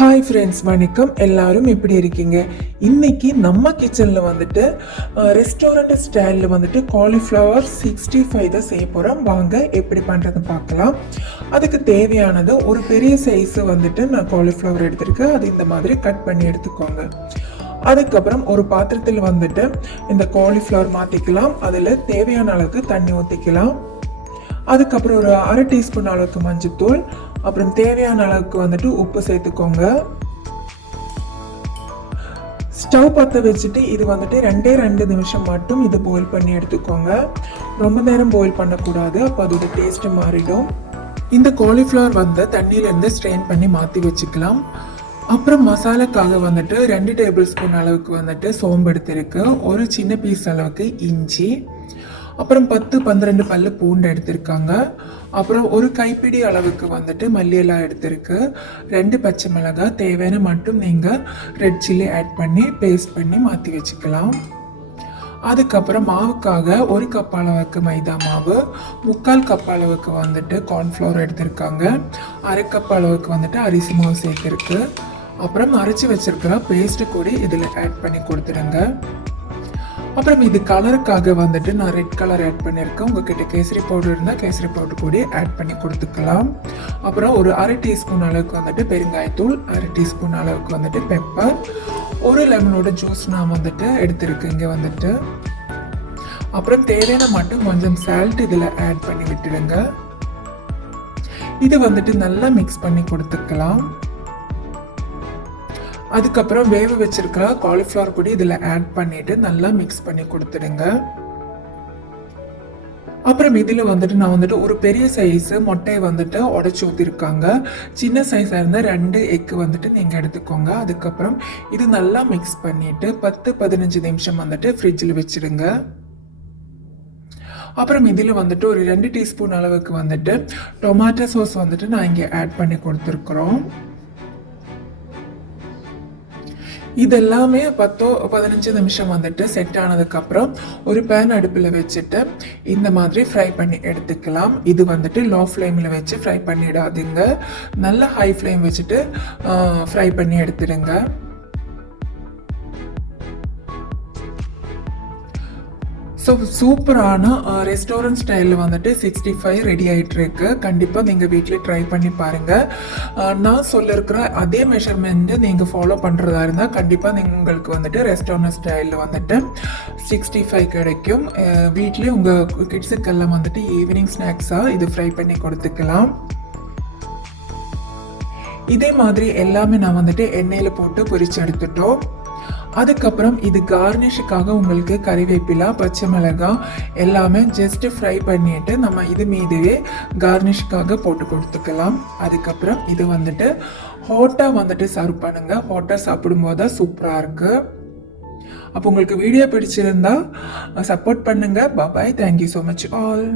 Hi friends, வணக்கம். எல்லாரும் எப்படி இருக்கீங்க? இன்னைக்கு நம்ம கிச்சனில் வந்துட்டு ரெஸ்டாரண்ட் ஸ்டைலில் வந்துட்டு காலிஃப்ளவர் 65 தான் செய்ய போகிறோம். வாங்க எப்படி பண்ணுறது பார்க்கலாம். அதுக்கு தேவையானது ஒரு பெரிய சைஸு வந்துட்டு நான் காலிஃப்ளவர் எடுத்திருக்கேன். அது இந்த மாதிரி கட் பண்ணி எடுத்துக்கோங்க. அதுக்கப்புறம் ஒரு பாத்திரத்தில் வந்துட்டு இந்த காலிஃப்ளவர் மாற்றிக்கலாம். அதில் தேவையான அளவுக்கு தண்ணி ஊற்றிக்கலாம். அதுக்கப்புறம் ஒரு அரை டீஸ்பூன் அளவுக்கு மஞ்சள்தூள், அப்புறம் தேவையான அளவுக்கு வந்துட்டு உப்பு சேர்த்துக்கோங்க. ஸ்டவ் பற்ற வச்சுட்டு இது வந்துட்டு 2 நிமிஷம் மட்டும் இது பாயில் பண்ணி எடுத்துக்கோங்க. ரொம்ப நேரம் பாயில் பண்ணக்கூடாது, அப்போ அதோட டேஸ்ட்டு மாறிடும். இந்த காலிஃப்ளவர் வந்து தண்ணியிலேருந்து ஸ்ட்ரெயின் பண்ணி மாற்றி வச்சுக்கலாம். அப்புறம் மசாலாக்காக வந்துட்டு 2 டேபிள் ஸ்பூன் அளவுக்கு வந்துட்டு சோம்பு எடுத்திருக்கு, ஒரு சின்ன பீஸ் அளவுக்கு இஞ்சி, அப்புறம் 10-12 பல்லு பூண்டு எடுத்திருக்காங்க, அப்புறம் ஒரு கைப்பிடி அளவுக்கு வந்துட்டு மல்லியெல்லாம் எடுத்திருக்கு, 2 பச்சை மிளகாய், தேவையான மட்டும் நீங்கள் ரெட் சில்லி ஆட் பண்ணி பேஸ்ட் பண்ணி மாற்றி வச்சுக்கலாம். அதுக்கப்புறம் மாவுக்காக 1 கப் அளவுக்கு மைதா மாவு, 3/4 கப் அளவுக்கு வந்துட்டு கார்ன்ஃப்ளவர் எடுத்திருக்காங்க, அரை கப் அளவுக்கு வந்துட்டு அரிசி மாவு சேர்த்துருக்கு, அப்புறம் அரைச்சி வச்சிருக்கிற பேஸ்ட்டு கூட இதில் ஆட் பண்ணி கொடுத்துடுங்க. அப்புறம் இது கலருக்காக வந்துட்டு நான் ரெட் கலர் ஆட் பண்ணியிருக்கேன். உங்ககிட்ட கேசரி பவுடர் இருந்தால் கேசரி பவுடர் கூட ஆட் பண்ணி கொடுத்துக்கலாம். அப்புறம் ஒரு அரை டீஸ்பூன் அளவுக்கு வந்துட்டு பெருங்காயத்தூள், அரை டீஸ்பூன் அளவுக்கு வந்துட்டு பெப்பர், ஒரு லெமனோட ஜூஸ் நான் வந்துட்டு எடுத்திருக்கேன் இங்கே வந்துட்டு. அப்புறம் தேவையான மட்டும் கொஞ்சம் சால்ட் இதில் ஆட் பண்ணி விட்டுடுங்க. இது வந்துட்டு நல்லா மிக்ஸ் பண்ணி கொடுத்துக்கலாம். அதுக்கப்புறம் வேக வச்சிருக்கிற காலிஃப்ளவர் கூட இதில் ஆட் பண்ணிட்டு நல்லா மிக்ஸ் பண்ணி கொடுத்துடுங்க. அப்புறம் இதில் வந்துட்டு நான் வந்துட்டு ஒரு பெரிய சைஸு மொட்டையை வந்துட்டு உடச்சி ஊற்றிருக்காங்க. சின்ன சைஸாக இருந்தால் 2 எக்கு வந்துட்டு நீங்கள் எடுத்துக்கோங்க. அதுக்கப்புறம் இது நல்லா மிக்ஸ் பண்ணிவிட்டு 10-15 நிமிஷம் வந்துட்டு ஃப்ரிட்ஜில் வச்சுடுங்க. அப்புறம் இதில் வந்துட்டு ஒரு 2 டீஸ்பூன் அளவுக்கு வந்துட்டு டொமேட்டோ சாஸ் வந்துட்டு நான் இங்கே ஆட் பண்ணி கொடுத்துருக்குறோம். இதெல்லாமே 10-15 நிமிஷம் வந்துட்டு செட் ஆனதுக்கப்புறம் ஒரு பேன் அடுப்பில் வச்சுட்டு இந்த மாதிரி ஃப்ரை பண்ணி எடுத்துக்கலாம். இது வந்துட்டு லோ ஃப்ளேமில் வச்சு ஃப்ரை பண்ணிடாதீங்க, நல்லா ஹை ஃப்ளேம் வச்சுட்டு ஃப்ரை பண்ணி எடுத்துடுங்க. ஸோ சூப்பரான ரெஸ்டாரண்ட் ஸ்டைலில் வந்துட்டு 65 ரெடி ஆகிட்டு இருக்கு. கண்டிப்பாக நீங்கள் வீட்டில் ட்ரை பண்ணி பாருங்கள். நான் சொல்லியிருக்கிற அதே மெஷர்மெண்ட்டு நீங்கள் ஃபாலோ பண்ணுறதா இருந்தால் கண்டிப்பாக உங்களுக்கு வந்துட்டு ரெஸ்டாரண்ட் ஸ்டைலில் வந்துட்டு 65 கிடைக்கும். வீட்லேயே உங்கள் கிட்ஸுக்கெல்லாம் வந்துட்டு ஈவினிங் ஸ்நாக்ஸாக இது ஃப்ரை பண்ணி கொடுத்துக்கலாம். இதே மாதிரி எல்லாமே நான் வந்துட்டு எண்ணெயில் போட்டு பொரிச்சு எடுத்துட்டோம். அதுக்கப்புறம் இது கார்னிஷுக்காக உங்களுக்கு கறிவேப்பிலை, பச்சை மிளகாய் எல்லாமே ஜஸ்ட் ஃப்ரை பண்ணிட்டு நம்ம இது மீதுவே கார்னிஷுக்காக போட்டு கொடுத்துக்கலாம். அதுக்கப்புறம் இது வந்துட்டு ஹாட்டாக வந்துட்டு சர்வ் பண்ணுங்க. ஹாட்டாக சாப்பிடும்போது தான் சூப்பராக இருக்கு. அப்போ உங்களுக்கு வீடியோ பிடிச்சிருந்தா சப்போர்ட் பண்ணுங்க. பாய், தேங்க்யூ ஸோ மச் ஆல்.